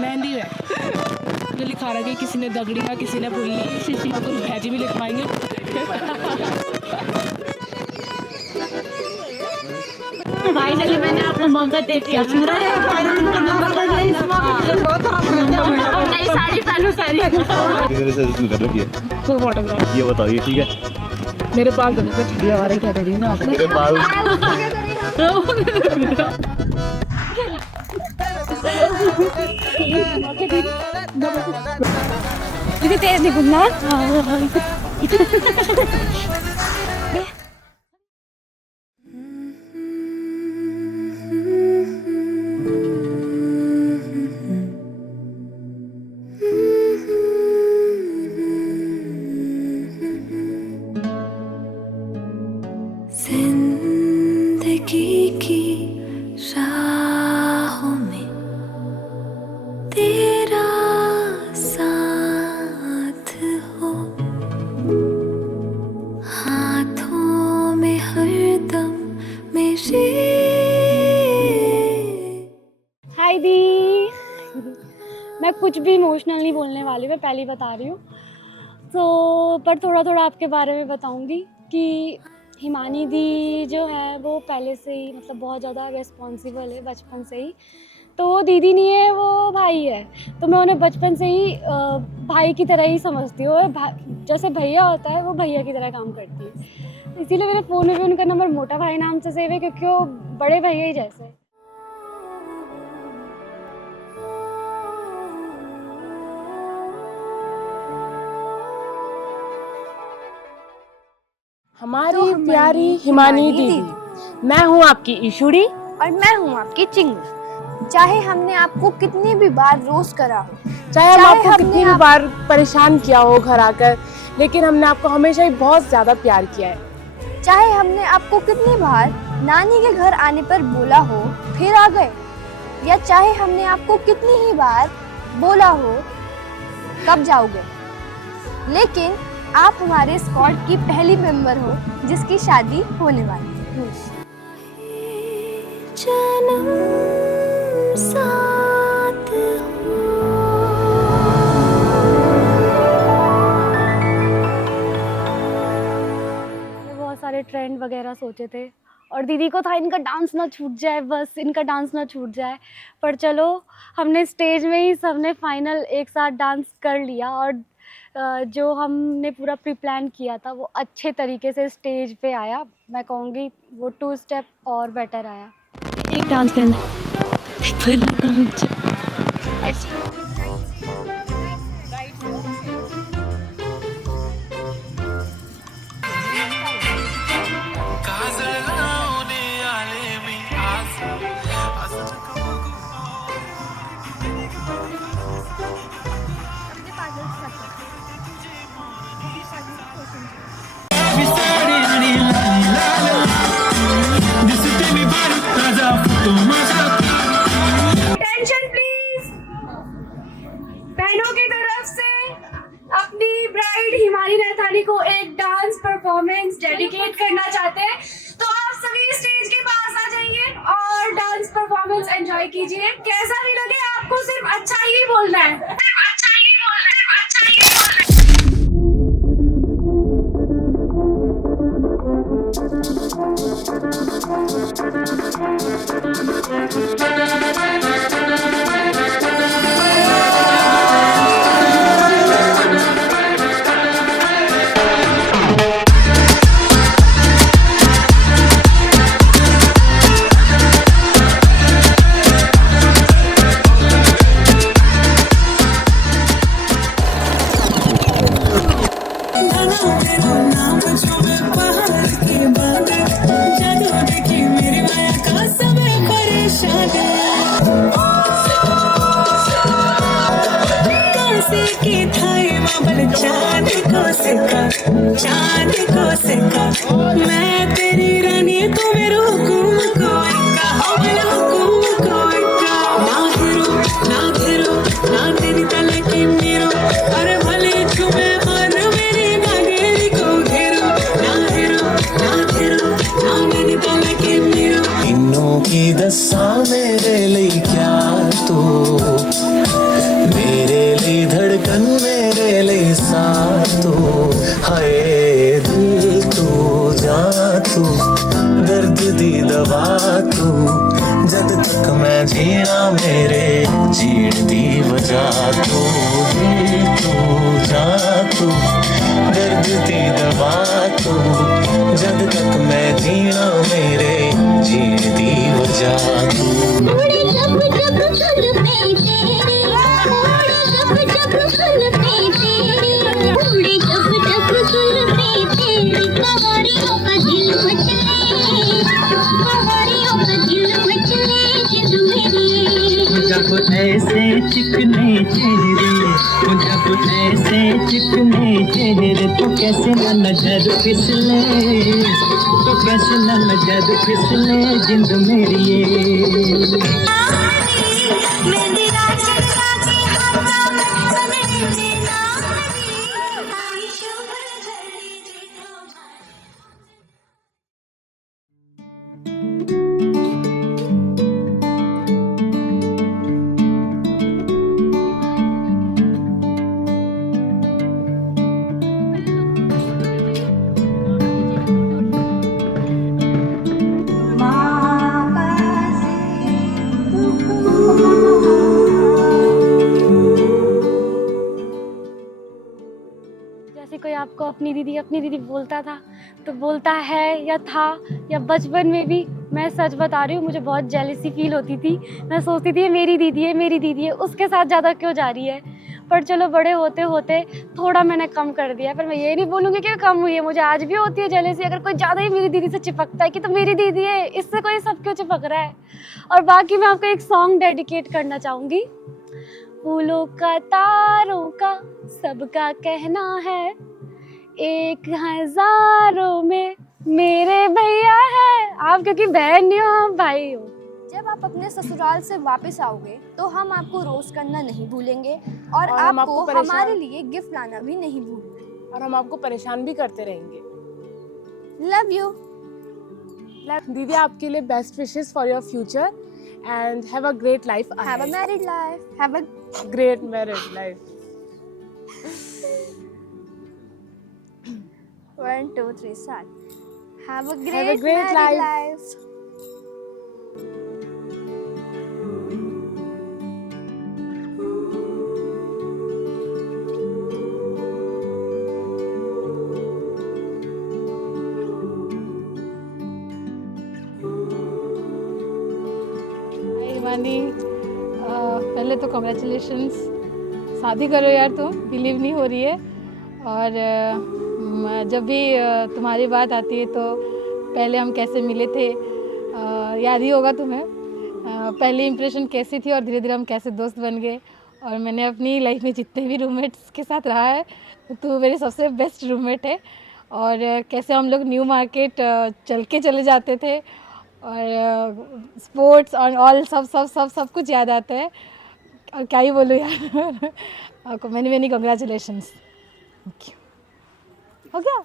मेहंदी है जो लिखा रहा है, किसी ने दगड़िया, किसी ने फुल्ली, और कुछ भैजी भी लिख पाएंगे। फाइनली मैंने आपको मौका दे दिया। नई साड़ी पहनो साड़ी। ये बताइए, ठीक है? मेरे पास चिड़िया वाले क्या करिए ना मेरे बाल इतनी तेज नहीं घूमना। जिंदगी की राहों में तेरा साथ हो, हाथों में हरदम मेरे। हाय दी, मैं कुछ भी इमोशनल नहीं बोलने वाली, मैं पहले ही बता रही हूँ। तो पर थोड़ा थोड़ा आपके बारे में बताऊँगी कि हिमानी दी जो है वो पहले से ही मतलब बहुत ज़्यादा रिस्पॉन्सिबल है बचपन से ही। तो वो दीदी नहीं है, वो भाई है। तो मैं उन्हें बचपन से ही भाई की तरह ही समझती हूँ। जैसे भैया होता है वो भैया की तरह काम करती है। इसीलिए मेरे फ़ोन में भी उनका नंबर मोटा भाई नाम से सेव है, क्योंकि वो बड़े भैया ही जैसे। हमारी प्यारी हिमानी दीदी, मैं हूँ आपकी ईशुड़ी और मैं हूँ आपकी चिंगू। चाहे हमने आपको कितनी भी बार रोस्ट करा हो, चाहे हम आपको कितनी भी बार परेशान किया हो घर आकर, लेकिन हमने आपको हमेशा ही बहुत ज़्यादा प्यार किया है। चाहे हमने आपको कितनी बार नानी के घर आने पर बोला हो फिर आ गए, या चाहे हमने आपको कितनी ही बार बोला हो कब जाओगे, लेकिन आप हमारे स्क्वाड की पहली मेंबर हो जिसकी शादी होने वाली है। जन्म साथ हो। बहुत सारे ट्रेंड वगैरह सोचे थे और दीदी को था इनका डांस ना छूट जाए, बस इनका डांस ना छूट जाए। पर चलो हमने स्टेज में ही सबने फाइनल एक साथ डांस कर लिया और जो हमने पूरा प्री प्लान किया था वो अच्छे तरीके से स्टेज पे आया। मैं कहूँगी वो 2 स्टेप और बेटर आया। एक डांस करना टेंशन प्लीज। बहनों की तरफ से अपनी ब्राइड हिमानी रैथानी को एक डांस परफॉर्मेंस डेडिकेट करना चाहते हैं, तो आप सभी स्टेज के पास आ जाइए और डांस परफॉर्मेंस एंजॉय कीजिए। कैसा भी लगे आपको सिर्फ अच्छा ही बोलना है, सिर्फ अच्छा ही बोलना है, अच्छा ही बोलना है। चांद को सिखा मैं तेरी रानी, तू मेरे हुकुम को इक्का, मेरे हुकुम को इक्का। ना घेरो ना तेरी तले की मेरो, अरे भले छुपे और मेरी नागेरी को घेरो। ना घेरो ना मेरी तले की मेरो। इन्हों की दसा मेरे लिए क्या तू जीना मेरे जीण दी वजह तू दिल तू जा तू दर्द दी दवा तू जद तक मैं जीना मेरे जीण दी वजह तू जब ऐसे चिकने चेहरे जब ऐसे चिकने चेहरे तो कैसे न नजर फिसले तो कैसे न नजर फिसले जिंद मेरी ये जैसे कोई आपको अपनी दीदी बोलता था तो बोलता है या था या बचपन में भी, मैं सच बता रही हूँ, मुझे बहुत जेलसी फील होती थी। मैं सोचती थी ये मेरी दीदी है, उसके साथ ज़्यादा क्यों जा रही है। पर चलो बड़े होते होते थोड़ा मैंने कम कर दिया। पर मैं ये नहीं बोलूँगी कि कम हुई है, मुझे आज भी होती है जेलसी। अगर कोई ज़्यादा ही मेरी दीदी से चिपकता है कि तो मेरी दीदी है, इससे कोई सब क्यों चिपक रहा है। और बाकी मैं आपको एक सॉन्ग डेडिकेट करना चाहूँगी। फूलों का तारों का सबका कहना है, 1000 में मेरे भैया है। आप क्योंकि बहन नहीं हो, आप भाई हो। जब आप अपने ससुराल से वापस आओगे तो हम आपको रोस्ट करना नहीं भूलेंगे और हम आपको आपको हमारे लिए गिफ्ट लाना भी नहीं भूलेंगे। और हम आपको परेशान भी करते रहेंगे। लव यू दीदी, आपके लिए best wishes for your future and have a great life, have a married life, have a great married life. 1 2 3 start. Have a Have a great married life. Himani, पहले तो कॉन्ग्रेचुलेशंस, शादी करो यार, तुम बिलीव नहीं हो रही है। और जब भी तुम्हारी बात आती है तो पहले हम कैसे मिले थे याद ही होगा तुम्हें। पहली इम्प्रेशन कैसी थी और धीरे धीरे हम कैसे दोस्त बन गए। और मैंने अपनी लाइफ में जितने भी रूममेट्स के साथ रहा है तो मेरी सबसे बेस्ट रूममेट है। और कैसे हम लोग न्यू मार्केट चल के चले जाते थे और स्पोर्ट्स और ऑल सब कुछ याद आता है। और क्या ही बोलूँ यार। आपको मैनी कॉन्ग्रेचुलेशंस। Thank you. हो गया।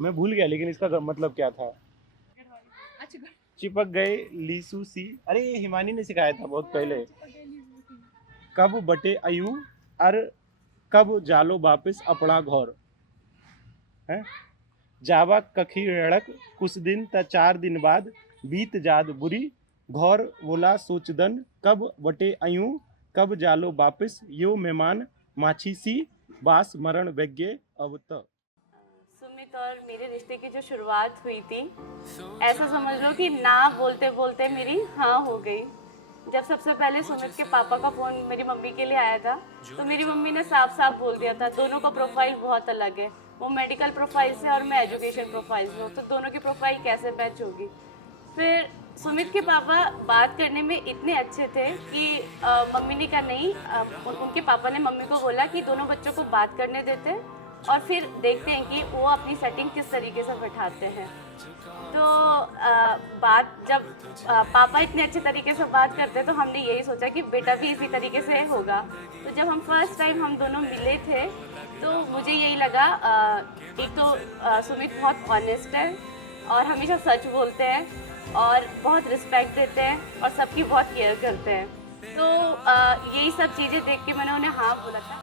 मैं भूल गया लेकिन इसका मतलब क्या था। चिपक गए लीसू सी, अरे ये हिमानी ने सिखाया था बहुत पहले। कब बटे अयू अर कब जालो वापिस अपना घर है। जावा कखी रड़क कुछ दिन त 4 दिन बाद बीत जाद बुरी घौर वोला सोचदन कब बटे अयू कब जालो वापिस यो मेहमान माछी सी बास मरण वैज्ञ अब त। सुमित और मेरे रिश्ते की जो शुरुआत हुई थी, ऐसा समझ लो कि ना बोलते बोलते मेरी हाँ हो गई। जब सबसे पहले सुमित के पापा का फ़ोन मेरी मम्मी के लिए आया था, तो मेरी मम्मी ने साफ साफ बोल दिया था, दोनों का प्रोफाइल बहुत अलग है, वो मेडिकल प्रोफाइल से और मैं एजुकेशन प्रोफाइल से हूँ, तो दोनों की प्रोफाइल कैसे मैच होगी। फिर सुमित के पापा बात करने में इतने अच्छे थे कि मम्मी ने कहा नहीं, उनके पापा ने मम्मी को बोला कि दोनों बच्चों को बात करने देते हैं और फिर देखते हैं कि वो अपनी सेटिंग किस तरीके से बैठाते हैं। तो बात जब पापा इतने अच्छे तरीके से बात करते तो हमने यही सोचा कि बेटा भी इसी तरीके से होगा। तो जब हम फर्स्ट टाइम हम दोनों मिले थे तो मुझे यही लगा, एक तो सुमित बहुत ऑनेस्ट है और हमेशा सच बोलते हैं और बहुत रिस्पेक्ट देते हैं और सबकी बहुत केयर करते हैं। तो यही सब चीज़ें देख के मैंने उन्हें हाँ बोला था।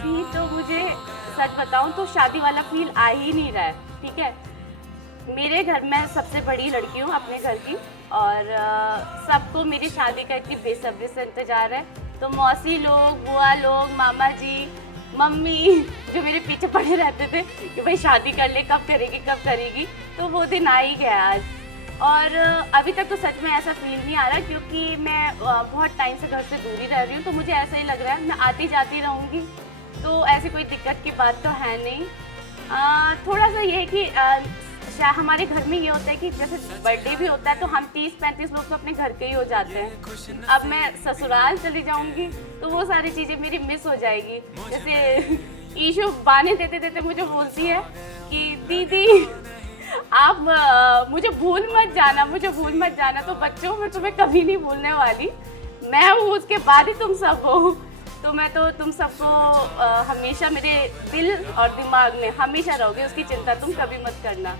अभी तो मुझे सच बताऊं तो शादी वाला फील आ ही नहीं रहा है। ठीक है, मेरे घर में सबसे बड़ी लड़की हूँ अपने घर की और सबको मेरी शादी का इतनी बेसब्री से इंतजार है। तो मौसी लोग, बुआ लोग, मामा जी, मम्मी जो मेरे पीछे पड़े रहते थे कि भाई शादी कर ले, कब करेगी कब करेगी, तो वो दिन आ ही गया आज। और अभी तक तो सच में ऐसा फील नहीं आ रहा क्योंकि मैं बहुत टाइम से घर से दूर ही रह रही हूँ, तो मुझे ऐसा ही लग रहा है मैं आती जाती रहूँगी, तो ऐसी कोई दिक्कत की बात तो है नहीं। थोड़ा सा ये है कि हमारे घर में ये होता है कि जैसे बर्थडे भी होता है तो हम 30-35 लोग तो अपने घर के ही हो जाते हैं। अब मैं ससुराल चली जाऊंगी तो वो सारी चीज़ें मेरी मिस हो जाएगी। जैसे ईशु बाने देते देते मुझे बोलती है कि दीदी आप मुझे भूल मत जाना, मुझे भूल मत जाना। तो बच्चों मैं तुम्हें कभी नहीं भूलने वाली, मैं हूँ उसके बाद ही तुम सब हो। तो मैं तो तुम सबको हमेशा मेरे दिल और दिमाग में हमेशा रहोगे, उसकी चिंता तुम कभी मत करना।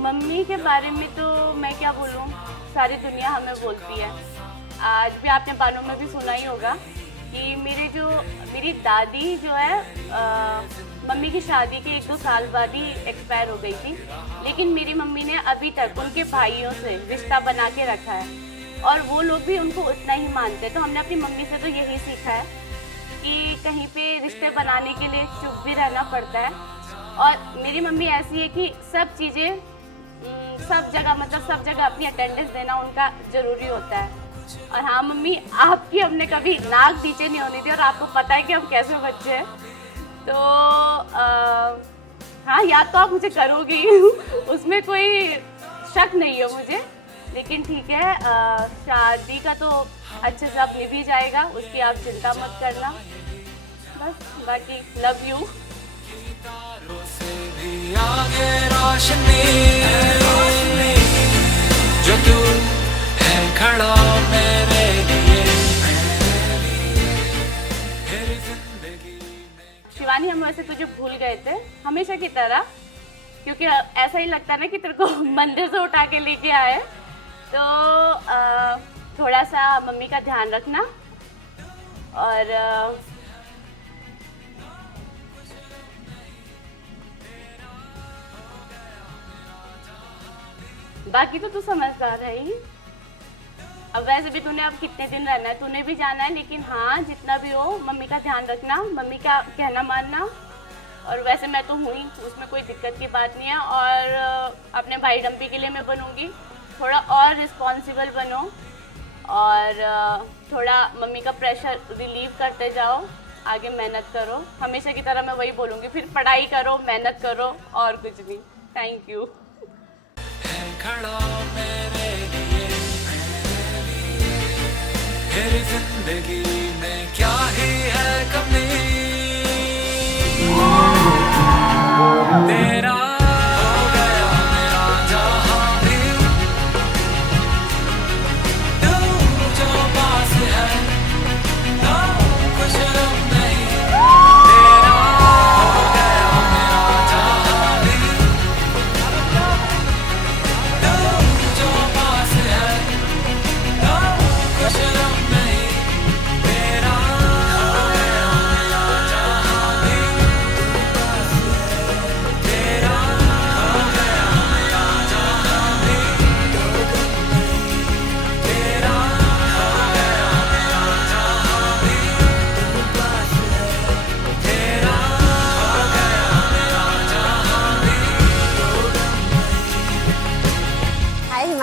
मम्मी के बारे में तो मैं क्या बोलूँ, सारी दुनिया हमें बोलती है। आज भी आपने बानों में भी सुना ही होगा कि मेरी दादी जो है मम्मी की शादी के 1-2 साल बाद ही एक्सपायर हो गई थी, लेकिन मेरी मम्मी ने अभी तक उनके भाइयों से रिश्ता बना के रखा है और वो लोग भी उनको उतना ही मानते हैं। तो हमने अपनी मम्मी से तो यही सीखा है कि कहीं पे रिश्ते बनाने के लिए चुप भी रहना पड़ता है। और मेरी मम्मी ऐसी है कि सब चीज़ें सब जगह अपनी अटेंडेंस देना उनका ज़रूरी होता है। और हाँ मम्मी, आपकी हमने कभी नाक नीचे नहीं होने दी और आपको पता है कि हम कैसे बच्चे हैं। तो हाँ, याद तो आप मुझे करोगे ही, उसमें कोई शक नहीं है मुझे। लेकिन ठीक है, शादी का तो अच्छे से आप निभ ही जाएगा, उसकी आप चिंता मत करना। बस बाकी लव यू। जो तू है खड़ा मेरे लिए, शिवानी, हम वैसे तुझे भूल गए थे हमेशा की तरह, क्योंकि ऐसा ही लगता ना कि तेरे को मंदिर से उठा के लेके आए। तो थोड़ा सा मम्मी का ध्यान रखना और बाकी तो तू समझदार है ही। अब वैसे भी तूने अब कितने दिन रहना है, तूने भी जाना है, लेकिन हाँ जितना भी हो मम्मी का ध्यान रखना, मम्मी का कहना मानना। और वैसे मैं तो हुई, उसमें कोई दिक्कत की बात नहीं है। और अपने भाई डंपी के लिए मैं बनूंगी, थोड़ा और रिस्पॉन्सिबल बनो और थोड़ा मम्मी का प्रेशर रिलीव करते जाओ, आगे मेहनत करो। हमेशा की तरह मैं वही बोलूँगी, फिर पढ़ाई करो, मेहनत करो और कुछ नहीं। Thank you. खड़ा मेरे लिए, मेरी जिंदगी में क्या ही है कमी, तेरा हो गया मेरा जहां भी, तू जो पास है तो कुछ गम नहीं, तेरा हो गया मेरा जहां भी, तू जो पास है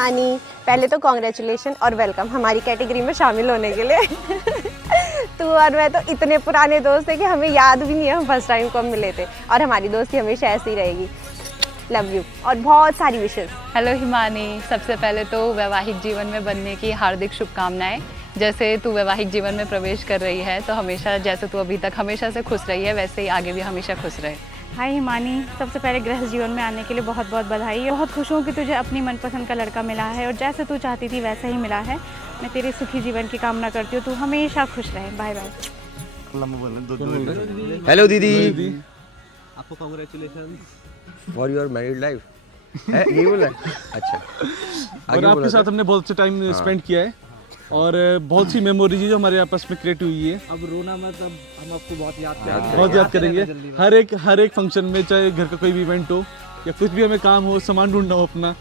हिमानी, पहले तो कॉन्ग्रेचुलेशन और वेलकम हमारी कैटेगरी में शामिल होने के लिए। तू और मैं तो इतने पुराने दोस्त थे कि हमें याद भी नहीं है हम फर्स्ट टाइम कब मिले थे, और हमारी दोस्ती हमेशा ऐसी रहेगी। लव यू और बहुत सारी विशेस। हेलो हिमानी, सबसे पहले तो वैवाहिक जीवन में बनने की हार्दिक शुभकामनाएं। जैसे तू वैवाहिक जीवन में प्रवेश कर रही है तो हमेशा, जैसे तू अभी तक हमेशा से खुश रही है, वैसे ही आगे भी हमेशा खुश रहे। हाय हिमानी, सबसे पहले गृहस्थ जीवन में आने के लिए बहुत बहुत बधाई। बहुत खुश हूँ कि तुझे अपनी मनपसंद का लड़का मिला है और जैसे तू चाहती थी वैसा ही मिला है। मैं तेरे सुखी जीवन की कामना करती हूँ, तू हमेशा खुश रहे। Bye bye. हेलो दीदी, आपको congratulation for your married life. यही बोला है? अच्छा। और आपके साथ हमने बहुत अच्छा टाइम स्पेंड किया है और बहुत सी मेमोरीज जो हमारे आपस में क्रिएट हुई है। अब रोना मत, अब हम आपको बहुत याद करेंगे। हर एक फंक्शन में, चाहे घर का कोई भी इवेंट हो या कुछ भी हमें काम हो, सामान ढूंढना हो अपना,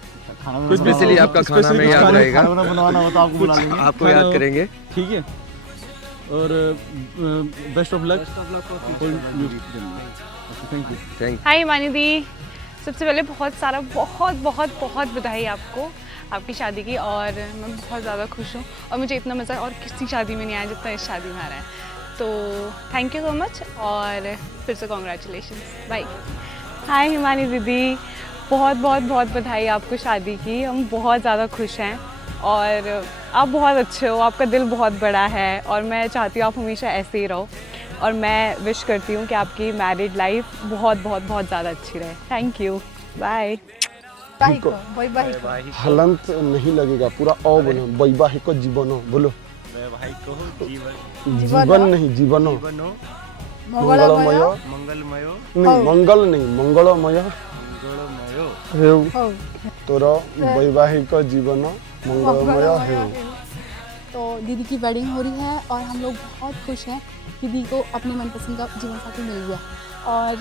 स्पेशली आपका खाना में याद रहेगा, बनवाना हो तो आपको बुला लेंगे, आपको याद करेंगे। ठीक है, और best of luck. Thank you. Hi Himani di, सबसे पहले बहुत बधाई आपको आपकी शादी की, और मैं बहुत ज़्यादा खुश हूँ और मुझे इतना मज़ा और किसी शादी में नहीं आया जितना इस शादी में आ रहा है। तो थैंक यू सो मच और फिर से कॉन्ग्रेचुलेशन। बाय। हाय हिमानी दीदी, बहुत बधाई आपको शादी की। हम बहुत ज़्यादा खुश हैं और आप बहुत अच्छे हो, आपका दिल बहुत बड़ा है और मैं चाहती हूँ आप हमेशा ऐसे ही रहो, और मैं विश करती हूँ कि आपकी मैरिड लाइफ बहुत ज़्यादा अच्छी रहे। Thank you, bye. हलंत नहीं लगेगा, पूरा ओ बोलो। वैवाहिक जीवन बोलो। जीवन नहीं, जीवनो मंगलमय। नहीं मंगल नहीं, मंगलमय हेउ तोर वैवाहिक जीवन मंगलमय हेउ। तो दीदी की वेडिंग हो रही है और हम लोग बहुत खुश हैं। दीदी को अपने मनपसंद का जीवन साथी मिल गया और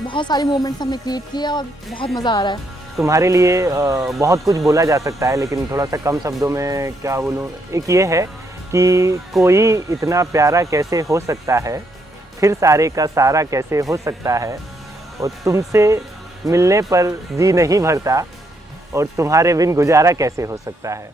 बहुत सारे मोमेंट्स हमने क्रिएट किए और बहुत मज़ा आ रहा है। तुम्हारे लिए बहुत कुछ बोला जा सकता है, लेकिन थोड़ा सा कम शब्दों में क्या बोलूँ। एक ये है कि कोई इतना प्यारा कैसे हो सकता है, फिर सारे का सारा कैसे हो सकता है, और तुमसे मिलने पर जी नहीं भरता, और तुम्हारे बिन गुजारा कैसे हो सकता है।